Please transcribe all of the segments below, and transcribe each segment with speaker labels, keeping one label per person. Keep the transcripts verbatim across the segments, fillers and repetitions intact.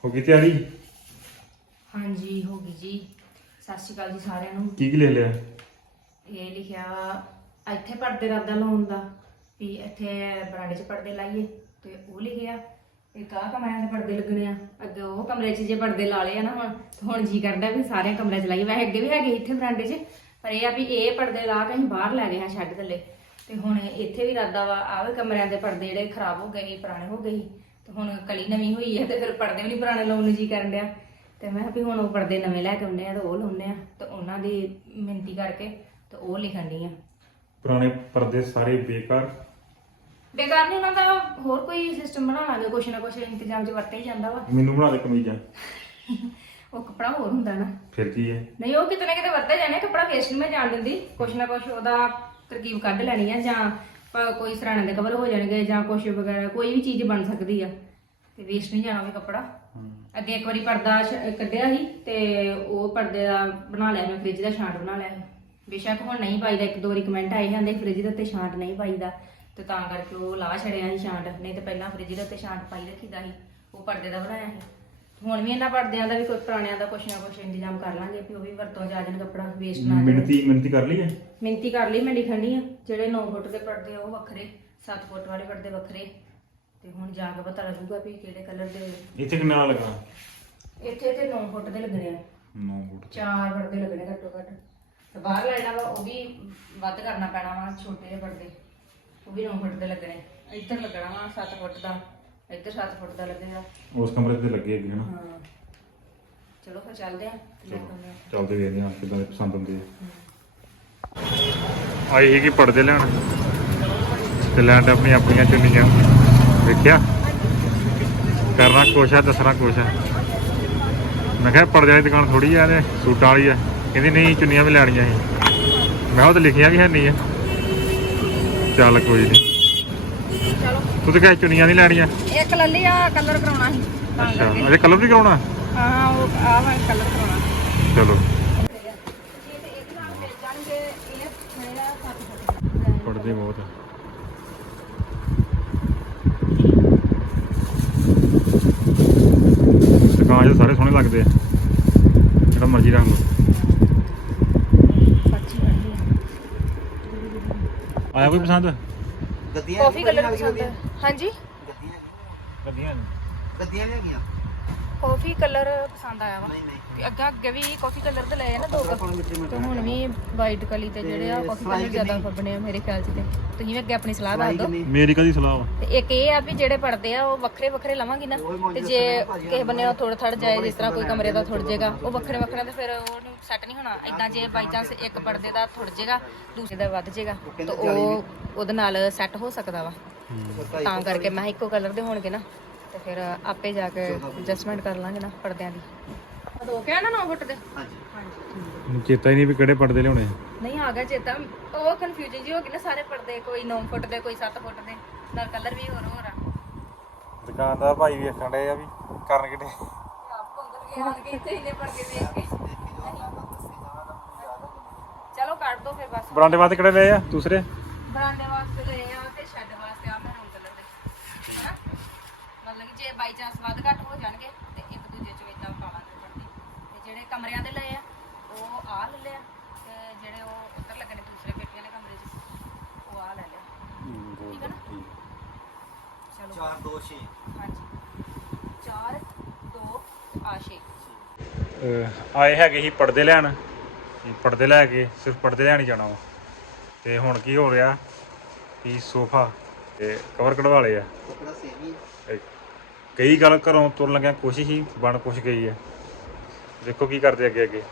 Speaker 1: ਹੋ ਗਈ ਤਿਆਰੀ?
Speaker 2: ਹਾਂਜੀ ਹੋ ਗਈ ਜੀ। ਸਤਿ ਸ਼੍ਰੀ ਅਕਾਲ ਜੀ ਸਾਰਿਆਂ ਨੂੰ।
Speaker 1: ਕੀ ਕੀ ਲੈ ਲਿਆ?
Speaker 2: ਇਹ ਲਿਖਿਆ ਇੱਥੇ ਪਰਦੇ ਰਾਦਾ ਲਾਉਣ ਦਾ ਵੀ ਇੱਥੇ ਬਰਾਂਡੇ 'ਚ ਪਰਦੇ ਲਾਈਏ ਤੇ ਉਹ ਲਿਖਿਆ ਇੱਕ ਆਹ ਕਮਰਿਆਂ ਦੇ ਪਰਦੇ ਲੱਗਣੇ ਆ। ਅੱਗੇ ਉਹ ਕਮਰੇ 'ਚ ਜੇ ਪਰਦੇ ਲਾ ਲਏ ਆ ਨਾ ਹੁਣ ਹੁਣ ਜੀ ਕਰਦਾ ਵੀ ਸਾਰੇ ਕਮਰਿਆਂ 'ਚ ਲਾਈਏ। ਵੈਸੇ ਅੱਗੇ ਵੀ ਹੈਗੇ ਇੱਥੇ ਬਰਾਂਡੇ 'ਚ, ਪਰ ਇਹ ਆ ਵੀ ਇਹ ਪਰਦੇ ਲਾ ਕੇ ਅਸੀਂ ਬਾਹਰ ਲੈ ਗਏ ਹਾਂ ਛੱਡ ਥੱਲੇ, ਤੇ ਹੁਣ ਇੱਥੇ ਵੀ ਇਰਾਦਾ ਵਾ ਆਹ ਵੀ ਕਮਰਿਆਂ ਦੇ ਪਰਦੇ ਜਿਹੜੇ ਖਰਾਬ ਹੋ ਗਏ ਪੁਰਾਣੇ ਹੋ ਗਏ ਤੇ ਹੁਣ ਕਲੀ ਨਵੀਂ ਹੋਈ ਹੈ ਤੇ ਫਿਰ ਪਰਦੇ ਵੀ ਨਹੀਂ ਪੁਰਾਣੇ ਲਾਉਣ ਨੂੰ ਜੀ ਕਰਨ ਡਿਆ। ਤੇ ਮੈਂ ਕਿਹਾ ਵੀ ਹੁਣ ਉਹ ਪਰਦੇ ਨਵੇਂ ਲੈ ਕੇ ਆਉਂਦੇ ਆ ਤੇ ਉਹ ਲਾਉਂਦੇ ਆ ਤੇ ਉਹਨਾਂ ਦੀ ਮਿਹਨਤੀ ਕਰਕੇ ਤੇ ਉਹ ਲਿਖਣ ਦੀ ਆ।
Speaker 1: ਪੁਰਾਣੇ ਪਰਦੇ ਸਾਰੇ ਬੇਕਾਰ
Speaker 2: ਬੇਕਾਰ ਨਹੀਂ, ਉਹਨਾਂ ਦਾ ਹੋਰ ਕੋਈ ਸਿਸਟਮ ਬਣਾ ਲਾਂਗੇ, ਕੁਛ ਨਾ ਕੁਛ ਇੰਤਜ਼ਾਮ 'ਚ ਵਰਤੇ ਹੀ ਜਾਂਦਾ ਵਾ।
Speaker 1: ਮੈਨੂੰ ਬਣਾ ਦੇ ਕਮੀਜ਼ਾਂ।
Speaker 2: ਉਹ ਕੱਪੜਾ ਹੋਰ ਹੁੰਦਾ ਨਾ,
Speaker 1: ਫਿਰ ਕੀ ਹੈ?
Speaker 2: ਨਹੀਂ ਉਹ ਕਿਤੇ ਨਾ ਕਿਤੇ ਵਰਤੇ ਜਾਣੇ, ਕੱਪੜਾ ਵੇਸਟ ਨਹੀਂ ਮੈਂ ਜਾਣ ਦਿੰਦੀ। ਕੁਛ ਨਾ ਕੁਛ ਉਹਦਾ ਤਰਕੀਬ ਕੱਢ ਲੈਣੀ ਆ, ਜਾਂ ਪ- ਕੋਈ ਸਰਾਣੇ ਦੇ ਕਵਰ ਹੋ ਜਾਣਗੇ ਜਾਂ ਕੁਛ ਵਗੈਰਾ ਕੋਈ ਵੀ ਚੀਜ਼ ਬਣ ਸਕਦੀ ਆ ਤੇ ਵੇਸਟ ਨਹੀਂ ਜਾਣਾ ਵੀ ਕੱਪੜਾ। ਅੱਗੇ ਇੱਕ ਵਾਰੀ ਪਰਦਾ ਸ਼- ਕੱਢਿਆ ਸੀ ਤੇ ਉਹ ਪਰਦੇ ਦਾ ਬਣਾ ਲਿਆ ਮੈਂ, ਫ੍ਰਿਜ ਦਾ ਛਾਂਟ ਬਣਾ ਲਿਆ ਸੀ। ਬੇਸ਼ੱਕ ਹੁਣ ਨਹੀਂ ਪਾਈਦਾ, ਇੱਕ ਦੋ ਵਾਰੀ ਕਮੈਂਟ ਆਏ ਜਾਂਦੇ ਫ੍ਰਿਜ ਦੇ ਉੱਤੇ ਛਾਂਟ ਨਹੀਂ ਪਾਈਦਾ ਤੇ ਤਾਂ ਕਰਕੇ ਉਹ ਲਾ ਛੜਿਆ ਸੀ ਛਾਂਟ, ਨਹੀਂ ਤੇ ਪਹਿਲਾਂ ਫ੍ਰਿਜ ਦੇ ਉੱਤੇ ਛਾਂਟ ਪਾਈ ਰੱਖੀਦਾ ਸੀ। ਉਹ ਪਰਦੇ ਦਾ ਬਣਾਇਆ ਸੀ। ਹੁਣ ਵੀ ਇਹਨਾਂ ਪਰਦਿਆਂ ਦਾ ਵੀ ਕੋਈ ਪੁਰਾਣਿਆਂ ਦਾ ਕੁਛ ਨਾ ਕੁਛ ਇੰਤਜ਼ਾਮ ਕਰ ਲਾਂਗੇ ਵੀ ਉਹ ਵੀ ਵਰਤੋਂ ਜਾ ਜਾਣ, ਕੱਪੜਾ ਵੇਸਟ ਨਾ ਜਾਵੇ।
Speaker 1: ਮਿਹਨਤੀ ਮਿਹਨਤੀ ਕਰ ਲਈ ਹੈ?
Speaker 2: ਮਿਹਨਤੀ ਕਰ ਲਈ ਮੈਂ, ਲਿਖਣ ਦੀ ਆ। ਜਿਹੜੇ ਨੌ ਫੁੱਟ ਦੇ ਪਰਦੇ ਆ ਉਹ ਵੱਖਰੇ, ਸੱਤ ਫੁੱਟ ਵਾਲੇ ਪਰਦੇ ਵੱਖਰੇ, ਤੇ ਹੁਣ ਜਾ ਕੇ ਪਤਾ ਲੱਗੂਗਾ ਵੀ ਕਿਹੜੇ ਕਲਰ ਦੇ।
Speaker 1: ਇੱਥੇ ਕਿੰਨਾ ਲੱਗਣਾ?
Speaker 2: ਇੱਥੇ ਤੇ ਨੌ ਫੁੱਟ ਦੇ ਲੱਗਣੇ ਆ,
Speaker 1: ਨੌ ਫੁੱਟ
Speaker 2: ਚਾਰ ਪਰਦੇ ਲੱਗਣੇ ਘੱਟੋ ਘੱਟ। ਤੇ ਬਾਹਰ ਲੈਣਾ ਵਾ ਉਹ ਵੀ ਵੱਧ ਕਰਨਾ ਪੈਣਾ ਵਾ, ਛੋਟੇ ਜਿਹੇ ਪਰਦੇ ਉਹ ਵੀ ਨੌ ਫੁੱਟ ਦੇ ਲੱਗਣੇ। ਇੱਧਰ ਲੱਗਣਾ ਵਾ ਸੱਤ ਫੁੱਟ ਦਾ, ਇੱਧਰ ਸੱਤ ਫੁੱਟ ਦਾ ਲੱਗੇਗਾ।
Speaker 1: ਉਸ ਕਮਰੇ ਤੇ ਲੱਗੇ ਅੱਗੇ ਹਨਾ।
Speaker 2: ਹਾਂ ਚਲੋ ਫਿਰ ਚੱਲਦੇ ਆ, ਲੈ ਕੇ ਆਉਂਦੇ ਆ।
Speaker 1: ਚੱਲਦੇ ਵੇਖਦੇ ਹਾਂ ਕਿੱਦਾਂ ਦੇ ਪਸੰਦ ਹੁੰਦੇ ਆ। ਆਈ ਸੀਗੀ ਪਰਦੇ ਲੈਣ ਤੇ ਲੈਣ ਤੇ ਆਪਣੀਆਂ ਆਪਣੀਆਂ ਚੁੰਨੀਆਂ ਵੇਖਿਆ, ਕਰਨਾ ਕੁਛ ਆ ਦੱਸਣਾ ਕੁਛ ਆ। ਮੈਂ ਕਿਹਾ ਪਰਦਿਆਂ ਦੀ ਦੁਕਾਨ ਥੋੜੀ ਆ ਤੇ ਸੂਟਾਂ ਵਾਲੀ ਆ। ਕਹਿੰਦੀ ਨਹੀਂ ਚੁੰਨੀਆਂ ਵੀ ਲੈਣੀਆਂ ਸੀ। ਮੈਂ ਕਿਹਾ ਉਹ ਤਾਂ ਲਿਖੀਆਂ ਵੀ ਹੈ ਨਹੀਂ ਆ। ਚੱਲ ਕੋਈ ਨਹੀਂ,
Speaker 2: ਚਲੋ
Speaker 1: ਤੂੰ ਤਾਂ ਕਹੇ ਚੁੰਨੀਆਂ ਨਹੀਂ ਲੈਣੀਆਂ।
Speaker 2: ਇੱਕ ਲੱਲੀ ਆ, ਕਲਰ ਕਰਾਉਣਾ ਸੀ ਤਾਂ
Speaker 1: ਅੱਛਾ
Speaker 2: ਕਰਕੇ।
Speaker 1: ਅਜੇ ਕਲਰ ਵੀ ਕਰਾਉਣਾ?
Speaker 2: ਹਾਂ ਉਹ ਆਹ ਵਾਲਾ ਕਲਰ ਕਰਾਉਣਾ।
Speaker 1: ਚਲੋ
Speaker 2: ਇਹਦੇ ਨਾਲ ਮਿਲ ਜਾਣਗੇ ਇਹ ਥੋੜਾ ਸੱਤ ਫੁੱਟ।
Speaker 1: ਪੜਦੇ ਬਹੁਤ ਆ। ਦੁਕਾਨ 'ਚ ਸਾਰੇ ਸੋਹਣੇ ਲੱਗਦੇ ਆ, ਜਿਹੜਾ ਮਰਜ਼ੀ ਰੰਗ ਲਓ। ਆਇਆ ਕੋਈ ਪਸੰਦ?
Speaker 3: ਗੱਦੀਆਂ
Speaker 2: ਕਾਫੀ ਕਲਰ ਪਸੰਦ ਹੈ। ਹਾਂਜੀ
Speaker 3: ਗੱਦੀਆਂ
Speaker 1: ਗੱਦੀਆਂ
Speaker 3: ਗੱਦੀਆਂ ਵੀ ਹੈਗੀਆਂ।
Speaker 2: ਕਾਫੀ ਕਲਰ ਪਸੰਦ ਆਇਆ ਵਾ।
Speaker 3: ਨਹੀਂ ਨਹੀਂ
Speaker 2: ਤੇ ਅੱਗਾ ਅੱਗੇ ਵੀ ਕਾਫੀ ਕਲਰ ਦੇ ਲਏ ਆ ਨਾ ਦੋ ਕੁ, ਤੇ ਹੁਣ ਵੀ ਵਾਈਟ ਕਲੀ ਤੇ ਜਿਹੜੇ ਆ ਕਾਫੀ ਕਲਰ ਜ਼ਿਆਦਾ ਫੱਬਣੇ ਆ ਮੇਰੇ ਖਿਆਲ 'ਚ। ਤੇ ਤੁਸੀਂ ਵੀ ਅੱਗੇ ਆਪਣੀ ਸਲਾਹ ਦੱਸ ਦਿਓ।
Speaker 1: ਮੇਰੀ ਕਦੀ ਸਲਾਹ ਵਾ?
Speaker 2: ਤੇ ਇੱਕ ਇਹ ਆ ਵੀ ਜਿਹੜੇ ਪੜਦੇ ਆ ਉਹ ਵੱਖਰੇ ਵੱਖਰੇ ਲਵਾਂਗੀ ਨਾ, ਤੇ ਜੇ ਕਿਸੇ ਬੰਨੇ ਉਹ ਥੋੜਾ ਥੜ ਜਾਏ, ਜਿਸ ਤਰ੍ਹਾਂ ਕੋਈ ਕਮਰੇ ਦਾ ਥੁੜ ਜਾਏਗਾ ਉਹ ਵੱਖਰੇ ਵੱਖਰੇ, ਤੇ ਫਿਰ ਉਹਨੂੰ ਸੈੱਟ ਨਹੀਂ ਹੋਣਾ। ਇਦਾਂ ਜੇ ਬਾਈ ਚਾਂਸ ਇੱਕ ਪਰਦੇ ਦਾ ਥੁੜ ਜਾਏਗਾ ਦੂਸਰੇ ਦਾ ਵੱਧ ਜਾਏਗਾ ਤੇ ਉਹ ਉਹਦੇ ਨਾਲ ਸੈੱਟ ਹੋ ਸਕਦਾ ਵਾ। ਤਾਂ ਕਰਕੇ ਮੈਂ ਇੱਕੋ ਕਲਰ ਦੇ ਹੋਣਗੇ ਨਾ ਤੇ ਫਿਰ ਆਪੇ ਜਾ ਕੇ ਐਡਜਸਟਮੈਂਟ ਕਰ ਲਾਂਗੇ ਨਾ ਪਰਦਿਆਂ ਦੀ। ਹੋ ਗਿਆ ਨਾ ਨੌ ਫੁੱਟ ਦੇ?
Speaker 3: ਹਾਂਜੀ
Speaker 2: ਹਾਂਜੀ
Speaker 1: ਮੈਨੂੰ ਚੇਤਾ ਹੀ ਨਹੀਂ ਵੀ ਕਿਹੜੇ ਪਰਦੇ ਲਿਆਉਣੇ।
Speaker 2: ਨਹੀਂ ਆ ਗਿਆ ਚੇਤਾ। ਉਹ ਕਨਫਿਊਜ਼ਨ ਜੀ ਹੋ ਗਈ ਨਾ, ਸਾਰੇ ਪਰਦੇ ਕੋਈ ਨੌ ਫੁੱਟ ਦੇ ਕੋਈ ਸੱਤ ਫੁੱਟ ਦੇ, ਨਾਲ ਕਲਰ ਵੀ ਹੋਰ ਹੋਰ ਆ।
Speaker 1: ਦੁਕਾਨਦਾਰ ਭਾਈ ਵੇਖਣ ਡਏ ਆ ਵੀ ਕਰਨ ਕਿਤੇ।
Speaker 2: ਆਪ ਅੰਦਰ ਗਿਆ ਕਿ ਇੱਥੇ ਇਹਨੇ ਪਰਦੇ ਦੇਖ ਕੇ ਚਲੋ ਕੱਢ ਦੋ ਫਿਰ ਬਸ।
Speaker 1: ਬਰਾਂਡੇ ਵਾਸਤੇ ਕਿਹੜੇ ਲਏ ਆ ਦੂਸਰੇ?
Speaker 2: ਬਰਾਂਡੇ ਵਾਸਤੇ ਲਏ ਆ ਤੇ ਸ਼ੈੱਡ ਵਾਸਤੇ ਆ ਮੈਰੂਨ ਕਲਰ ਦੇ, ਹਨਾ। ਮਤਲਬ ਕਿ ਜੇ ਬਾਈ ਚਾਂਸ ਵੱਧ ਘੱਟ ਹੋ ਜਾਣਗੇ ਤੇ ਇੱਕ ਦੂਜੇ ਚ ਇਦਾਂ ਪਾ ਲਾਂਗੇ ਪਰਦੇ। ਤੇ ਜਿਹੜੇ ਕਮਰਿਆਂ ਦੇ ਲਏ ਆ ਉਹ ਆਹ ਲੈ ਲਿਆ, ਤੇ ਜਿਹੜੇ ਉਹ ਉੱਧਰ ਲੱਗੇ ਨੇ ਦੂਸਰੇ ਪੇਟੀਆਂ ਵਾਲੇ ਕਮਰੇ 'ਚ ਉਹ ਆਹ ਲੈ ਲਿਆ। ਠੀਕ ਹੈ ਨਾ? ਚਲੋ
Speaker 3: ਚਾਰ ਦੋ ਛੇ।
Speaker 2: ਹਾਂਜੀ ਚਾਰ ਦੋ ਆ ਛੇ।
Speaker 1: ਆਏ ਹੈਗੇ ਸੀ ਪਰਦੇ ਲੈਣ, ਪਰਦੇ ਲੈ ਕੇ ਸਿਰਫ ਪਰਦੇ ਲੈਣ ਹੀ ਜਾਣਾ ਵਾ। ਤੇ ਹੁਣ ਕੀ ਹੋ ਰਿਹਾ ਵੀ ਸੋਫਾ ਤੇ ਕਵਰ ਕਢਵਾ ਲਏ ਆ।
Speaker 3: ਕੱਪੜਾ ਸੇਮ ਹੀ
Speaker 1: ਤੇ ਕਈ ਗੱਲ ਘਰੋਂ ਤੁਰਨ ਲੱਗਿਆ ਕੋਸ਼ਿਸ਼ ਹੀ ਬਣ ਕੁਛ ਗਈ ਹੈ। ਦੇਖੋ ਕੀ ਕਰਦੇ ਅੱਗੇ ਅੱਗੇ।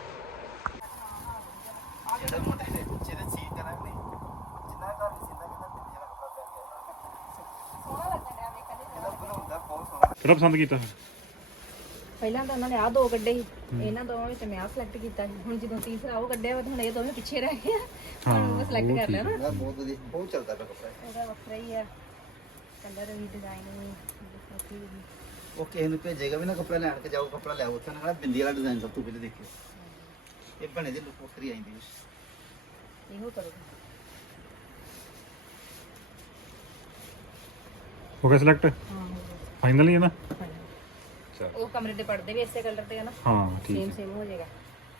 Speaker 3: ਜਿਹੜਾ ਮੋਟੇ ਦੇ ਉੱਚੇ ਦੇ ਸੀਟ ਹੈ ਨਾ ਨਹੀਂ ਜਿੰਨਾ ਘਰ ਦੀ ਸਿੰਦਾ ਕਿੰਨਾ ਦਿੱਲੀ ਵਾਲਾ ਕੱਪੜਾ ਪੈ ਗਿਆ।
Speaker 2: ਸੋਹਣਾ ਲੱਗਣ ਡਿਆ ਵੇਖਣ ਦੇ।
Speaker 3: ਇਹਦਾ ਬਣਾਉਂਦਾ ਬਹੁਤ ਸੋਹਣਾ।
Speaker 1: ਕਿਹੜਾ ਪਸੰਦ ਕੀਤਾ?
Speaker 2: ਪਹਿਲਾਂ ਤਾਂ ਉਹਨਾਂ ਨੇ ਆਹ ਦੋ ਕੱਢੇ ਸੀ, ਇਹਨਾਂ ਦੋਵਾਂ ਵਿੱਚ ਮੈਂ ਆਹ ਸਿਲੈਕਟ ਕੀਤਾ ਸੀ। ਹੁਣ ਜਦੋਂ ਤੀਸਰਾ ਉਹ ਕੱਢਿਆ ਵਾ ਤੇ ਹੁਣ ਇਹ ਦੋਵੇਂ ਪਿੱਛੇ ਰਹਿ ਗਏ ਆ। ਹੁਣ ਉਹ ਸਿਲੈਕਟ ਕਰ ਲਿਆ ਨਾ।
Speaker 3: ਇਹਦਾ ਬਹੁਤ ਵਧੀਆ, ਬਹੁਤ ਚੱਲਦਾ ਪਿਆ ਕੱਪੜਾ।
Speaker 2: ਇਹਦਾ ਵੱਖਰਾ ਹੀ ਆ ਕਲਰ ਵੀ, ਡਿਜ਼ਾਈਨ ਵੀ।
Speaker 3: ਉਹ ਕਿਸੇ ਨੂੰ ਭੇਜੇਗਾ ਵੀ ਨਾ ਕੱਪੜਾ ਲੈਣ ਕੇ ਜਾਓ, ਕੱਪੜਾ ਲਿਆਓ, ਉੱਥੇ ਨਾ ਬਿੰਦੀ ਵਾਲਾ ਡਿਜ਼ਾਈਨ ਸਭ ਤੋਂ ਪਹਿਲੇ ਦੇਖਿਓ। ਇਹ ਬਣੇ ਦੀ ਲੁੱਕ ਵੱਖਰੀ ਆਈਂਦੀ ਹੈ।
Speaker 2: ਇਹੋ ਕਰੋ।
Speaker 1: ਹੋ ਗਿਆ ਸਿਲੈਕਟ?
Speaker 2: ਹਾਂ
Speaker 1: ਫਾਈਨਲ ਹੀ ਹੈ ਨਾ? ਚੱਲ।
Speaker 2: ਉਹ ਕਮਰੇ ਦੇ ਪਰਦੇ ਵੀ ਇਸੇ ਕਲਰ ਦੇ ਆ ਨਾ,
Speaker 1: ਹਾਂ ਠੀਕ
Speaker 2: ਸੇਮ
Speaker 1: ਹੈ।
Speaker 2: ਸੇਮ ਹੋ ਜਾਏਗਾ।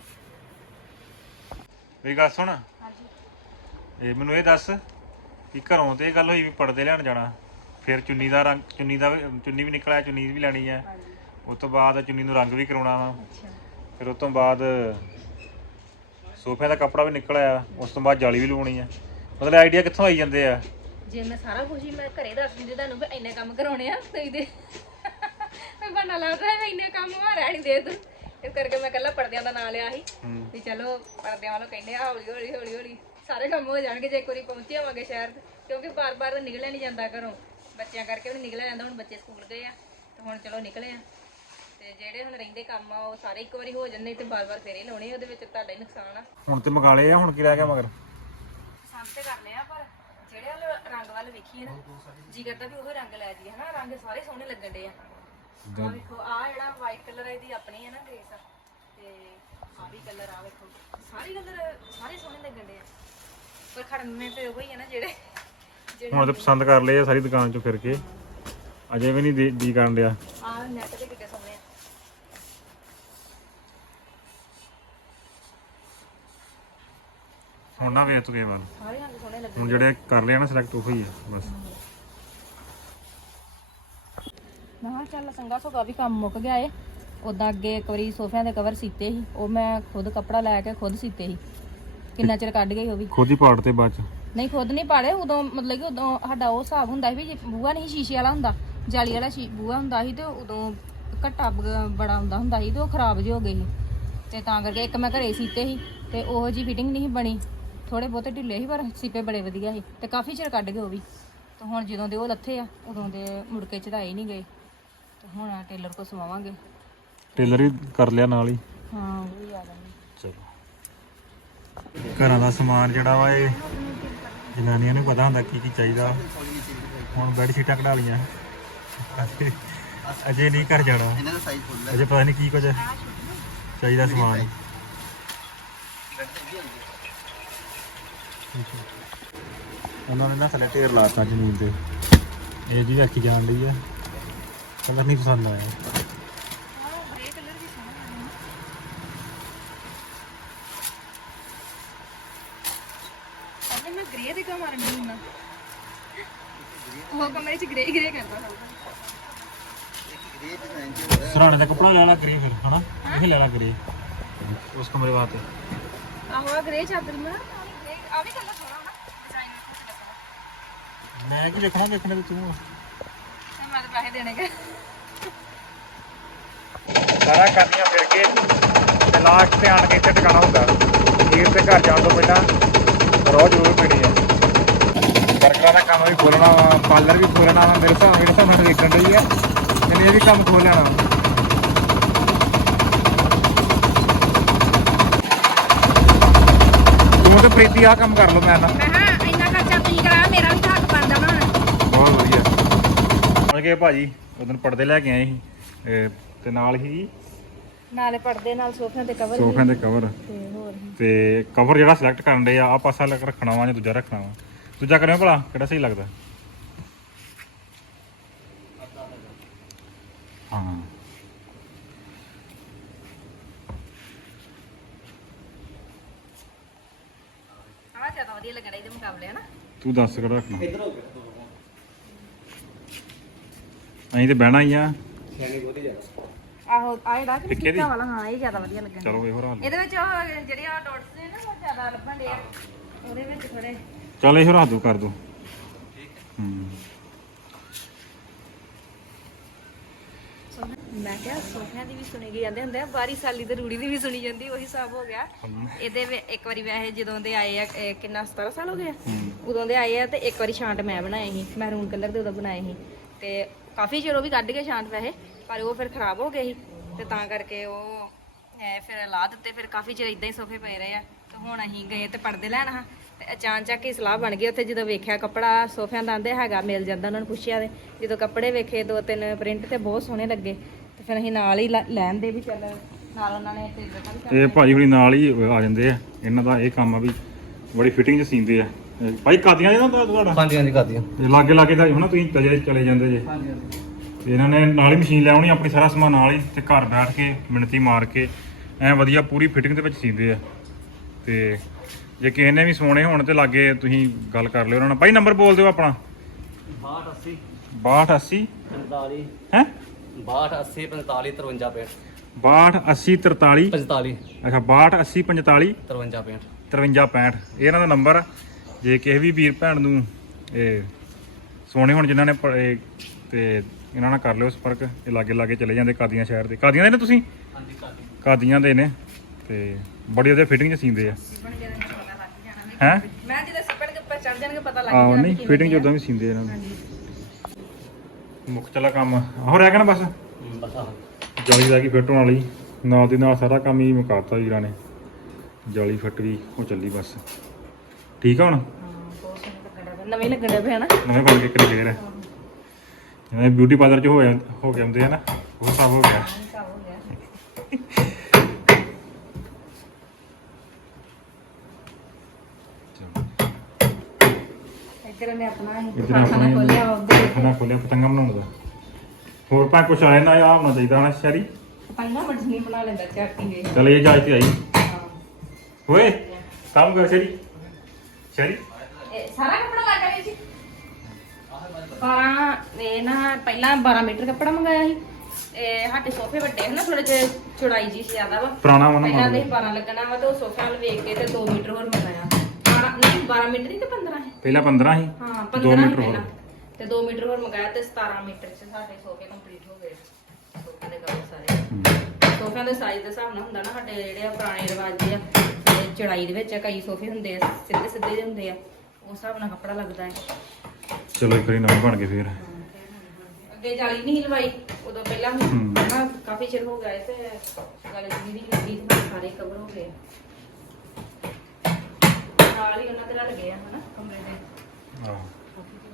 Speaker 1: ਮੇਰੀ ਗੱਲ ਸੁਣ,
Speaker 2: ਹਾਂਜੀ
Speaker 1: ਇਹ ਮੈਨੂੰ ਇਹ ਦੱਸ ਕਿ ਘਰੋਂ ਤੇ ਇਹ ਗੱਲ ਹੋਈ ਵੀ ਪਰਦੇ ਲੈਣ ਜਾਣਾ, ਫਿਰ ਚੁੰਨੀ ਦਾ ਰੰਗ, ਚੁੰਨੀ ਦਾ ਵੀ- ਚੁੰਨੀ ਵੀ ਨਿਕਲਿਆ, ਚੁੰਨੀ ਵੀ ਲੈਣੀ ਹੈ,
Speaker 2: ਹਾਂਜੀ
Speaker 1: ਉਸ ਤੋਂ ਬਾਅਦ ਚੁੰਨੀ ਨੂੰ ਰੰਗ ਵੀ ਕਰਾਉਣਾ ਵਾ,
Speaker 2: ਅੱਛਾ
Speaker 1: ਫਿਰ ਉਸ ਤੋਂ ਬਾਅਦ ਸੋਫਿਆਂ ਦਾ ਕੱਪੜਾ ਵੀ ਨਿਕਲਿਆ, ਉਸ ਤੋਂ ਬਾਅਦ ਜਾਲੀ ਵੀ ਲਵਾਉਣੀ ਆ। ਮਤਲਬ ਆਈਡੀਆ ਕਿੱਥੋਂ ਆਈ ਜਾਂਦੇ ਆ?
Speaker 2: ਜੇ ਮੈਂ ਸਾਰਾ ਕੁਝ ਹੀ ਮੈਂ ਘਰੇ ਦੱਸ ਦਿੰਦੀ ਤੁਹਾਨੂੰ ਵੀ ਇੰਨੇ ਕੰਮ ਕਰਾਉਣੇ ਆ ਤੁਸੀਂ ਦੇ ਮੈਂ ਬਣਾ ਲਾ ਰਿਹਾ ਮੈਂ ਇੰਨੇ ਕੰਮ ਮਾਰਿਆ ਨਹੀਂ ਦੇ ਤੂੰ, ਇਸ ਕਰਕੇ ਮੈਂ ਕੱਲਾ ਪਰਦਿਆਂ ਦਾ ਨਾਂ ਲਿਆ ਸੀ
Speaker 1: ਹੂੰ।
Speaker 2: ਵੀ ਚਲੋ ਪਰਦਿਆਂ ਵੱਲੋਂ ਕਹਿੰਦੇ ਆ ਹੌਲੀ ਹੌਲੀ ਹੌਲੀ ਹੌਲੀ ਸਾਰੇ ਕੰਮ ਹੋ ਜਾਣਗੇ ਜੇ ਇੱਕ ਵਾਰੀ ਪਹੁੰਚੇ ਆਵਾਂਗੇ ਸ਼ਹਿਰ, ਕਿਉਂਕਿ ਬਾਰ-ਬਾਰ ਨਿਕਲਿਆ ਨਹੀਂ ਜਾਂਦਾ ਘਰੋਂ, ਬੱਚਿਆਂ ਕਰਕੇ ਵੀ ਨੀ ਨਿਕਲਿਆ ਜਾਂਦਾ। ਹੁਣ ਬੱਚੇ ਸਕੂਲ ਗਏ ਆ ਤੇ ਹੁਣ ਚਲੋ ਨਿਕਲੇ ਆ, ਤੇ ਜਿਹੜੇ ਹੁਣ ਰਹਿੰਦੇ ਕੰਮ ਆ ਉਹ ਸਾਰੇ ਇੱਕ ਵਾਰੀ ਹੋ ਜਾਂਦੇ ਤੇ ਬਾਰ-ਬਾਰ ਫੇਰੇ ਲਾਉਣੇ, ਉਹਦੇ ਵਿੱਚ ਤੁਹਾਡਾ ਹੀ ਨੁਕਸਾਨ ਆ।
Speaker 1: ਹੁਣ ਤੇ ਮੰਗਾ ਲਏ ਆ, ਹੁਣ ਕੀ ਰਹਿ ਗਿਆ ਮਗਰ?
Speaker 2: ਪਸੰਦ ਤੇ ਕਰ ਲਿਆ, ਪਰ ਜਿਹੜੇ ਵੱਲ ਰੰਗ ਵੱਲ ਵੇਖੀਏ ਨਾ ਜੀ ਕਰਦਾ ਵੀ ਉਹ ਰੰਗ ਲੈ ਜੀਏ ਹਨਾ। ਰੰਗ ਸਾਰੇ ਸੋਹਣੇ ਲੱਗਣ ਡੇ ਆ। ਆ ਵੇਖੋ ਆ ਜਿਹੜਾ ਵਾਈਟ ਕਲਰ ਹੈ ਇਹਦੀ ਆਪਣੀ ਹੈ ਨਾ ਗ੍ਰੇਸ, ਤੇ ਆ ਵੀ ਕਲਰ ਆ ਵੇਖੋ, ਸਾਰੇ ਕਲਰ ਸਾਰੇ ਸੋਹਣੇ ਲੱਗਣ ਡੇ ਆ, ਪਰ ਖੜਨੇ ਤੇ ਉਹ ਹੀ ਆ ਨਾ ਜਿਹੜੇ ਜਿਹੜੇ
Speaker 1: ਹੁਣ ਤੇ ਪਸੰਦ ਕਰ ਲਏ ਆ ਸਾਰੀ ਦੁਕਾਨ ਚੋਂ ਫਿਰ ਕੇ, ਅਜੇ ਵੀ ਨਹੀਂ ਦੀ ਕਰਨ ਡਿਆ।
Speaker 2: ਆ ਨੈਟ ਤੇ ਕਿੱਡੇ ਸੋਹਣੇ ਆ।
Speaker 1: ਹੁਣ ਨਾ ਵੇਖ ਤੂੰ ਕੇ ਵਾਲ,
Speaker 2: ਸਾਰੇ ਰੰਗ ਸੋਹਣੇ ਲੱਗਣ
Speaker 1: ਹੁਣ ਜਿਹੜੇ ਕਰ ਲਿਆ ਨਾ ਸਿਲੈਕਟ ਉਹ ਹੀ ਆ ਬਸ।
Speaker 2: ਮੈਂ ਕਿਹਾ ਚੱਲ ਸੰਗਾ ਸੋਗਾ ਵੀ ਕੰਮ ਮੁੱਕ ਗਿਆ ਏ। ਉਦਾਂ ਅੱਗੇ ਇੱਕ ਵਾਰੀ ਸੋਫਿਆਂ ਦੇ ਕਵਰ ਸੀਤੇ ਸੀ, ਉਹ ਮੈਂ ਖੁਦ ਕੱਪੜਾ ਲੈ ਕੇ ਖੁਦ ਸੀਤੇ ਸੀ, ਕਿੰਨਾ ਚਿਰ ਕੱਢ ਗਈ ਉਹ ਵੀ।
Speaker 1: ਖੁਦ ਹੀ ਪਾੜ ਤੇ ਬਾਅਦ ਚ?
Speaker 2: ਨਹੀਂ ਖੁਦ ਨਹੀਂ ਪਾੜੇ, ਉਦੋਂ ਮਤਲਬ ਕਿ ਉਦੋਂ ਸਾਡਾ ਉਹ ਹਿਸਾਬ ਹੁੰਦਾ ਸੀ ਵੀ ਬੂਹਾ ਨਹੀਂ ਸ਼ੀਸ਼ੇ ਵਾਲਾ ਹੁੰਦਾ, ਜਾਲੀ ਵਾਲਾ ਸ਼ੀ ਬੂਹਾ ਹੁੰਦਾ ਸੀ, ਤੇ ਉਦੋਂ ਘੱਟਾ ਬ- ਬੜਾ ਆਉਂਦਾ ਹੁੰਦਾ ਸੀ ਤੇ ਉਹ ਖਰਾਬ ਜਿਹੇ ਹੋ ਗਏ ਸੀ, ਤੇ ਤਾਂ ਕਰਕੇ ਇੱਕ ਮੈਂ ਘਰੇ ਸੀਤੇ ਸੀ ਤੇ ਉਹੋ ਜੀ ਫਿਟਿੰਗ ਨਹੀਂ ਸੀ ਬਣੀ, ਥੋੜੇ ਬਹੁਤੇ ਢਿੱਲੇ ਸੀ ਪਰ ਸੀਪੇ ਬੜੇ ਵਧੀਆ ਸੀ, ਤੇ ਕਾਫੀ ਚਿਰ ਕੱਢ ਗਏ ਉਹ ਵੀ। ਤੇ ਹੁਣ ਜਦੋਂ ਦੇ ਉਹ ਲੱਥੇ ਆ ਉਦੋਂ ਦੇ ਮੁੜ ਕੇ ਚੜਾਏ ਨਹੀਂ ਗਏ, ਤੇ ਹੁਣ ਟੇਲਰ ਕੋ ਸਵਾਵਾਂਗੇ।
Speaker 1: ਟੇਲਰ ਵੀ ਕਰ ਲਿਆ ਨਾਲ ਹੀ?
Speaker 2: ਹਾਂ ਉਹ ਵੀ ਆ ਜਾਣਗੇ।
Speaker 1: ਚਲੋ ਘਰਾਂ ਦਾ ਸਮਾਨ ਜਿਹੜਾ ਵਾ ਇਹ ਜਨਾਨੀਆਂ ਨੂੰ ਪਤਾ ਹੁੰਦਾ ਕੀ ਕੀ ਚਾਹੀਦਾ। ਹੁਣ ਬੈੱਡ ਸ਼ੀਟਾਂ ਕਢਾ ਲਈਆਂ, ਅਜੇ ਨਹੀਂ ਘਰ ਜਾਣਾ,
Speaker 3: ਇਹਨਾਂ ਦਾ ਸਾਈਜ਼ ਫੁੱਲ ਹੈ।
Speaker 1: ਅਜੇ ਪਤਾ ਨਹੀਂ ਕੀ ਕੁਝ ਚਾਹੀਦਾ ਸਮਾਨ। ਉਹਨਾਂ ਨੇ ਨਾ ਥੱਲੇ ਢੇਰ ਲਾਤਾ ਜ਼ਮੀਨ ਤੇ, ਇਹ ਜੀ ਵੇਖੀ ਜਾਣ ਲਈ ਆ, ਕਲਰ ਨਹੀਂ ਪਸੰਦ ਆਇਆ।
Speaker 2: ਮੈਂ ਗ੍ਰੇ ਦੇ ਕਾ ਮਾਰਨ ਦੀ ਹੁੰਨਾ, ਉਹ ਕਮਰੇ ਚ ਗ੍ਰੇ ਗ੍ਰੇ ਕਰਦਾ ਹੁੰਦਾ।
Speaker 3: ਗ੍ਰੇ ਡਿਜ਼ਾਈਨ ਚ ਹੋਇਆ।
Speaker 1: ਸਰਾਣੇ ਦਾ ਕੱਪੜਾ ਲੈ ਲਾ ਗ੍ਰੇ ਫਿਰ, ਹਨਾ ਇਹ ਲੈ ਲਾ ਗ੍ਰੇ ਉਸ ਕਮਰੇ ਵਾਸਤੇ।
Speaker 2: ਆਹੋ ਆ ਗ੍ਰੇ ਚਾਦਰ ਮੈਂ ਆ ਵੀ ਕਲਰ ਸੋਹਣਾ ਨਾ, ਡਿਜ਼ਾਈਨ ਵਿੱਚ ਕੁਝ ਲੱਗਣਾ।
Speaker 1: ਮੈਂ ਕੀ ਵੇਖਣਾ, ਵੇਖਣੇ ਤੇ ਤੂੰ ਆ।
Speaker 2: ਤੇ ਮੈਂ ਤਾਂ ਪੈਸੇ ਦੇਣੇ ਕਿ
Speaker 1: ਸਾਰਾ ਕਰਨੀਆਂ ਫਿਰ ਕੇ ਤੇ ਲਾਸਟ ਤੇ ਆਣ ਕੇ ਇੱਥੇ ਟਿਕਾਣਾ ਹੁੰਦਾ। ਵੀਰ ਤੇ ਘਰ ਜਾਣ ਤੋਂ ਪਹਿਲਾਂ ਰੋਜ਼ ਜ਼ਰੂਰ ਪੀਣੀ ਹੈ। ਵਰਕਰਾਂ ਦਾ ਕੰਮ ਵੀ ਖੋਲਣਾ ਵਾ, ਪਾਰਲਰ ਵੀ ਖੋਲਣਾ ਵਾ, ਮੇਰੇ ਹਿਸਾਬ ਮੇਰੇ ਹਿਸਾਬ ਨਾਲ ਵੇਖਣ ਡਈ ਆ ਇਹਨੇ ਇਹ ਵੀ ਕੰਮ ਖੋਲ ਲੈਣਾ। ਤੂੰ ਤੇ ਪ੍ਰੀਤੀ ਆਹ ਕੰਮ ਕਰ ਲਓ ਮੈਂ ਨਾ।
Speaker 2: ਮੈਂ ਹਾਂ ਇੰਨਾ ਖਰਚਾ ਤੁਸੀਂ ਕਰਾਇਆ, ਮੇਰਾ ਵੀ ਹੱਕ ਬਣਦਾ ਨਾ ਹੁਣ।
Speaker 1: ਬਹੁਤ ਵਧੀਆ। ਹੁਣ ਕੇ ਭਾਜੀ ਉਦੋਂ ਪਰਦੇ ਲੈ ਕੇ ਆਏ ਸੀ ਇਹ ਤੇ ਨਾਲ ਹੀ
Speaker 2: ਨਾਲੇ ਪਰਦੇ ਨਾਲ ਸੋਫਿਆਂ ਤੇ ਕਵਰ
Speaker 1: ਸੋਫਿਆਂ ਦੇ ਕਵਰ
Speaker 2: ਤੇ ਹੋਰ
Speaker 1: ਤੇ ਕਵਰ ਜਿਹੜਾ ਸਿਲੈਕਟ ਕਰਨ ਦੇ ਆ ਆ ਪਾਸਾ ਲੱਗ ਰੱਖਣਾ ਵਾ ਜਾਂ ਦੂਜਾ ਰੱਖਣਾ ਵਾ? ਦੂਜਾ ਕਰਿਓ ਭਲਾ ਕਿਹੜਾ ਸਹੀ ਲੱਗਦਾ? ਹਾਂ
Speaker 2: ਆਹ ਜ਼ਿਆਦਾ ਵਧੀਆ ਲੱਗਣਾ ਇਹਦੇ ਮੁਕਾਬਲੇ ਹਨਾ।
Speaker 1: ਤੂੰ ਦੱਸ ਕਿਹੜਾ ਰੱਖਣਾ?
Speaker 3: ਇੱਧਰ ਹੋ ਗਿਆ।
Speaker 1: ਅਸੀਂ ਤੇ ਬਹਿਣਾ ਹੀ ਆ।
Speaker 2: ਆਹੋ ਆ ਜਿਹੜਾ ਕਿ
Speaker 1: ਟਿੱਕੇ ਦੀ?
Speaker 2: ਟਿੱਕਾ ਵਾਲਾ, ਹਾਂ ਇਹ ਜ਼ਿਆਦਾ ਵਧੀਆ ਲੱਗਣਾ।
Speaker 1: ਚਲੋ ਵੇਖੋ ਰਾਤ
Speaker 2: ਇਹਦੇ ਵਿੱਚ ਉਹ ਜਿਹੜੀਆਂ ਡਾਟਸ ਨੇ ਨਾ ਉਹ ਜ਼ਿਆਦਾ ਲੱਭਣ ਦੇ ਆ, ਉਹਦੇ ਵਿੱਚ ਥੋੜੇ
Speaker 1: ਚਲ ਇਹੋ ਰਾਤ ਦੋ ਕਰ ਦੋ। ਹੂੰ
Speaker 2: ਮੈਂ ਕਿਹਾ ਸੋਫਿਆਂ ਦੀ ਵੀ ਸੁਣੀ ਗਈ ਜਾਂਦੇ ਹੁੰਦੇ ਆ, ਬਾਰੀ ਸਾਲੀ ਤੇ ਰੂੜੀ ਦੀ ਵੀ ਸੁਣੀ ਜਾਂਦੀ, ਉਹੀ ਹਿਸਾਬ ਹੋ ਗਿਆ ਇਹਦੇ ਵਿੱਚ। ਇੱਕ ਵਾਰੀ ਵੈਸੇ ਜਦੋਂ ਦੇ ਆਏ ਆ ਇਹ ਕਿੰਨਾ ਸਤਾਰਾਂ ਸਾਲ ਹੋ ਗਏ ਆ, ਉਦੋਂ ਦੇ ਆਏ ਆ, ਤੇ ਇੱਕ ਵਾਰੀ ਛਾਂਟ ਮੈਂ ਬਣਾਏ ਸੀ, ਮਹਿਰੂਨ ਕਲਰ ਦੇ ਉਦੋਂ ਬਣਾਏ ਸੀ, ਤੇ ਕਾਫੀ ਚਿਰ ਉਹ ਵੀ ਕੱਢ ਕੇ ਛਾਂਟ ਵੈਸੇ, ਪਰ ਉਹ ਫਿਰ ਖਰਾਬ ਹੋ ਗਏ ਸੀ, ਤੇ ਤਾਂ ਕਰਕੇ ਉਹ ਐ ਫਿਰ ਲਾ ਦਿੱਤੇ। ਫਿਰ ਕਾਫੀ ਚਿਰ ਇਦਾਂ ਹੀ ਸੋਫੇ ਪਏ ਰਹੇ ਆ, ਤੇ ਹੁਣ ਅਸੀਂ ਗਏ ਤੇ ਪਰਦੇ ਲੈਣ ਹਾਂ, ਤੇ ਅਚਾਨਕ ਹੀ ਸਲਾਹ ਬਣ ਗਈ ਉੱਥੇ। ਜਦੋਂ ਵੇਖਿਆ ਕੱਪੜਾ ਸੋਫਿਆਂ ਦਾ ਆਂਦੇ ਹੈਗਾ ਮਿਲ ਜਾਂਦਾ, ਉਹਨਾਂ ਨੂੰ ਪੁੱਛਿਆ, ਤੇ ਜਦੋਂ ਕੱਪੜੇ ਵੇਖੇ ਦੋ ਤਿੰਨ ਪ੍ਰਿੰਟ ਤੇ ਬਹੁਤ ਸੋਹਣੇ ਲੱਗੇ, ਤੇ ਫਿਰ ਅਸੀਂ ਨਾਲ ਹੀ ਲੈਣ ਦੇ ਵੀ ਚੱਲ ਨਾਲ ਉਹਨਾਂ ਨੇ ਟੇਲਰ ਦਾ ਵੀ ਕਰ
Speaker 1: ਇਹ ਭਾਜੀ ਹੁਣੀ ਨਾਲ ਹੀ ਆ ਜਾਂਦੇ ਆ, ਇਹਨਾਂ ਦਾ ਇਹ ਕੰਮ ਆ ਵੀ ਬੜੀ ਫਿਟਿੰਗ ਚ ਸੀਂਦੇ ਆ। ਇਹ ਭਾਈ ਕਾਦੀਆਂ ਜਿਹਦਾ ਤੁਹਾਡਾ?
Speaker 3: ਹਾਂਜੀ ਹਾਂਜੀ ਕਰਦੀਆਂ।
Speaker 1: ਇਹ ਲਾਗੇ ਲਾਗੇ ਦਾ ਹੋਣਾ, ਤੁਸੀਂ ਚਲੇ ਚਲੇ ਜਾਂਦੇ ਜੇ।
Speaker 3: ਹਾਂਜੀ ਹਾਂਜੀ।
Speaker 1: ਤੇ ਇਹਨਾਂ ਨੇ ਨਾਲ ਹੀ ਮਸ਼ੀਨ ਲੈ ਆਉਣੀ ਆਪਣੀ, ਸਾਰਾ ਸਮਾਨ ਨਾਲ ਹੀ, ਤੇ ਘਰ ਬੈਠ ਕੇ ਮਿਹਨਤੀ ਮਾਰ ਕੇ ਐ ਵਧੀਆ ਪੂਰੀ ਫਿਟਿੰਗ ਦੇ ਵਿੱਚ ਸੀਂਦੇ ਆ। ਤੇ ਜੇ ਕਿਸੇ ਨੇ ਵੀ ਸੋਣੇ ਹੋਣ ਤੇ ਲਾਗੇ ਤੁਸੀਂ ਗੱਲ ਕਰ ਲਿਓ ਉਹਨਾਂ ਨਾਲ। ਭਾਈ ਨੰਬਰ ਬੋਲ ਦਿਓ ਆਪਣਾ।
Speaker 3: ਬਾਹਠ ਅੱਸੀ
Speaker 1: ਬਾਹਠ ਅੱਸੀ
Speaker 3: ਪੰਤਾਲੀ
Speaker 1: ਹੈ
Speaker 3: ਬਾਹਠ ਅੱਸੀ ਪੰਤਾਲੀ ਤਰਵੰਜਾ ਪੈਂਹਠ
Speaker 1: ਬਾਹਠ ਅੱਸੀ ਤਰਤਾਲੀ
Speaker 3: ਪੰਤਾਲੀ
Speaker 1: ਅੱਛਾ ਬਾਹਠ ਅੱਸੀ ਪੰਤਾਲੀ
Speaker 3: ਤਰਵੰਜਾ ਪੈਂਹਠ
Speaker 1: ਤਰਵੰਜਾ ਪੈਂਹਠ ਇਹ ਇਹਨਾਂ ਦਾ ਨੰਬਰ ਆ। ਜੇ ਕਿਸੇ ਵੀ ਵੀਰ ਭੈਣ ਨੂੰ ਇਹ ਸੋਨੇ ਹੁਣ ਜਿਨ੍ਹਾਂ ਨੇ ਪ- ਇਹ ਤੇ ਇਹਨਾਂ ਨਾਲ ਕਰ ਲਿਓ ਸੰਪਰਕ। ਇਹ ਲਾਗੇ ਲਾਗੇ ਚਲੇ ਜਾਂਦੇ ਕਾਦੀਆਂ ਸ਼ਹਿਰ ਦੇ। ਕਾਦੀਆਂ ਦੇ ਨੇ ਤੁਸੀਂ?
Speaker 3: ਹਾਂਜੀ ਕਾਦੀ
Speaker 1: ਕਾਦੀਆਂ ਦੇ ਨੇ ਤੇ ਬੜੀ ਵਧੀਆ ਫਿਟਿੰਗ 'ਚ ਸੀਂਦੇ ਆ
Speaker 2: ਸਿੱਪਣ ਦੇ ਨਾਲ ਪਤਾ ਲੱਗ ਜਾਣਾ ਵੀ।
Speaker 1: ਹੈ।
Speaker 2: ਮੈਂ ਜਦੋਂ ਸਿੱਪਣ ਦੇ ਉੱਪਰ ਚੜ ਜਾਣਗੇ ਪਤਾ ਲੱਗ
Speaker 1: ਆਹੋ
Speaker 2: ਜਾਣਾ
Speaker 1: ਨਹੀਂ
Speaker 2: ਵੀ
Speaker 1: ਫਿਟਿੰਗ 'ਚ
Speaker 2: ਕਿਵੇਂ
Speaker 1: ਉਦਾਂ ਵੀ ਸੀਂਦੇ ਆ ਇਹਨਾਂ ਨੂੰ।
Speaker 2: ਹਾਂਜੀ
Speaker 1: ਮੁੱਖ ਚਲਾ ਕੰਮ ਆਹੋ ਰਹਿ ਗਿਆ ਨਾ ਬਸ।
Speaker 3: ਬਸ ਆਹ
Speaker 1: ਜਾਲੀ ਦਾ ਕੀ ਫਿੱਟ ਹੋਣ ਵਾਲੀ ਨਾਲ ਦੀ ਨਾਲ ਸਾਰਾ ਕੰਮ ਹੀ ਮੁਕਾਤਾ ਵੀਰਾਂ ਨੇ। ਜਾਲੀ ਫਿੱਟ ਵੀ ਉਹ ਚੱਲੀ ਬਸ ਠੀਕ ਆ ਹੁਣ।
Speaker 2: ਹਾਂ ਬਹੁਤ ਸੋਹਣਾ ਲੱਗਣ ਡਿਆ। ਨਵੇਂ ਲੱਗਣ ਡਿਆ ਪਿਆ ਨਾ।
Speaker 1: ਨਵੇਂ ਬਣ ਕੇ ਕਰੀ ਫੇਰ ਜਿਵੇਂ ਬਿਊਟੀ ਪਾਰਲਰ 'ਚ ਹੋ ਜਾਂ ਹੋ ਕੇ ਆਉਂਦੇ ਆ ਨਾ ਉਹ ਸਭ ਹੋ ਗਿਆ।
Speaker 2: ਸਭ ਹੋ ਗਿਆ। ਇੱਧਰ ਨੇ ਆਪਣਾ ਹੀ
Speaker 1: ਇਧਰ
Speaker 2: ਖਾਣਾ
Speaker 1: ਆਪਣੇ
Speaker 2: ਖੋਲਿਆ ਉੱਧਰ
Speaker 1: ਖਾਣਾ ਖੋਲਿਆ ਪਤੰਗਾ ਬਣਾਉਣ ਦਾ। ਹੋਰ ਭਾਵੇਂ ਕੁਛ ਆਏ ਨਾ ਆ ਹੋਣਾ ਚਾਹੀਦਾ ਨਾ ਸ਼ਹਿਰੀ।
Speaker 2: ਪੰਗਾ ਮਰਜ਼ੀ ਬਣਾ ਲੈਂਦਾ ਚਾਟੀ ਵੇ।
Speaker 1: ਚੱਲ ਇਹ ਜਾਇ ਤੇ ਆਈ
Speaker 2: ਹਾਂ
Speaker 1: ਓਏ ਕੰਮ ਕਰ ਸ਼ਹਿਰੀ ਸ਼ਹਿਰੀ
Speaker 2: ਇਹ ਸਾਰਾ ਕੱਪੜਾ ਲੱਗਾ ਵਿੱਚ ਬਾਰਾਂ ਇਹ ਨਾ ਪਹਿਲਾਂ ਬਾਰਾਂ ਮੀਟਰ ਕੱਪੜਾ ਮੰਗਾਇਆ ਸੀ। ਇਹ ਸਾਡੇ ਸੋਫੇ ਵੱਡੇ ਹਨ ਨਾ ਥੋੜੇ ਜਿਹੇ ਚੌੜਾਈ ਜੀ ਜ਼ਿਆਦਾ ਵਾ।
Speaker 1: ਪੁਰਾਣਾ ਵਾ ਨਾ
Speaker 2: ਪਹਿਲਾਂ ਦੇ
Speaker 1: ਮਾਡਲ।
Speaker 2: ਬਾਰਾਂ ਲੱਗਣਾ ਵਾ ਤੇ ਉਹ ਸੋਫੇ ਵਾਲ ਵੇਖ ਕੇ ਤੇ ਦੋ ਮੀਟਰ ਹੋਰ ਮੰਗਾਇਆ। ਬਾਰਾਂ ਨਹੀਂ ਬਾਰਾਂ ਮੀਟਰ ਹੀ ਤੇ ਪੰਦਰਾਂ ਹੈ।
Speaker 1: ਪਹਿਲਾਂ ਪੰਦਰਾਂ ਸੀ
Speaker 2: ਹਾਂ
Speaker 1: ਦੋ
Speaker 2: ਪੰਦਰਾਂ
Speaker 1: ਮੀਟਰ ਹੋਰ
Speaker 2: ਪਹਿਲਾਂ ਤੇ ਦੋ ਮੀਟਰ ਹੋਰ ਮੰਗਾਇਆ ਤੇ ਸਤਾਰਾਂ ਮੀਟਰ ਚ ਸਾਡੇ ਸੋਫੇ ਕੰਪਲੀਟ ਹੋ ਗਏ। ਸੋਫੇ ਦੇ ਕਵਰ ਸਾਰੇ
Speaker 1: ਹੂੰ।
Speaker 2: ਸੋਫਿਆਂ ਦੇ ਸਾਈਜ਼ ਦੇ ਹਿਸਾਬ ਨਾਲ ਹੁੰਦਾ ਨਾ ਸਾਡੇ ਜਿਹੜੇ ਆ ਪੁਰਾਣੇ ਰਿਵਾਜ ਦੇ ਆ ਤੇ ਚੌੜਾਈ ਦੇ ਵਿੱਚ ਕਈ ਸੋਫੇ ਹੁੰਦੇ ਆ ਸਿੱਧੇ ਸਿੱਧੇ ਜਿਹੇ ਹੁੰਦੇ ਆ ਉਸ ਹਿਸਾਬ ਨਾਲ ਕੱਪੜਾ ਲੱਗਦਾ ਹੈ।
Speaker 1: ਚਲੋ ਇੱਕ ਵਾਰੀ ਨਵੇਂ ਬਣ ਗਏ ਫੇਰ।
Speaker 2: ਅੱਗੇ ਜਾਲੀ ਨਹੀਂ ਲਵਾਈ ਉਦੋਂ ਪਹਿਲਾਂ
Speaker 1: ਹੂੰ।
Speaker 2: ਨਾ ਕਾਫੀ ਚਿਰ ਹੋ ਗਿਆ ਤੇ ਜਾਲੀ ਨਹੀਂ ਵੀ ਲੱਗੀ ਤੇ ਹੁਣ ਸਾਰੇ ਕਵਰ ਹੋ ਗਏ ਨਾਲ ਹੀ ਉਹਨਾਂ ਦੇ ਨਾਲ ਗਏ ਆ ਹਨਾ ਕਮਰੇ ਦੇ
Speaker 1: ਆਹੋ
Speaker 2: ਕਾਫੀ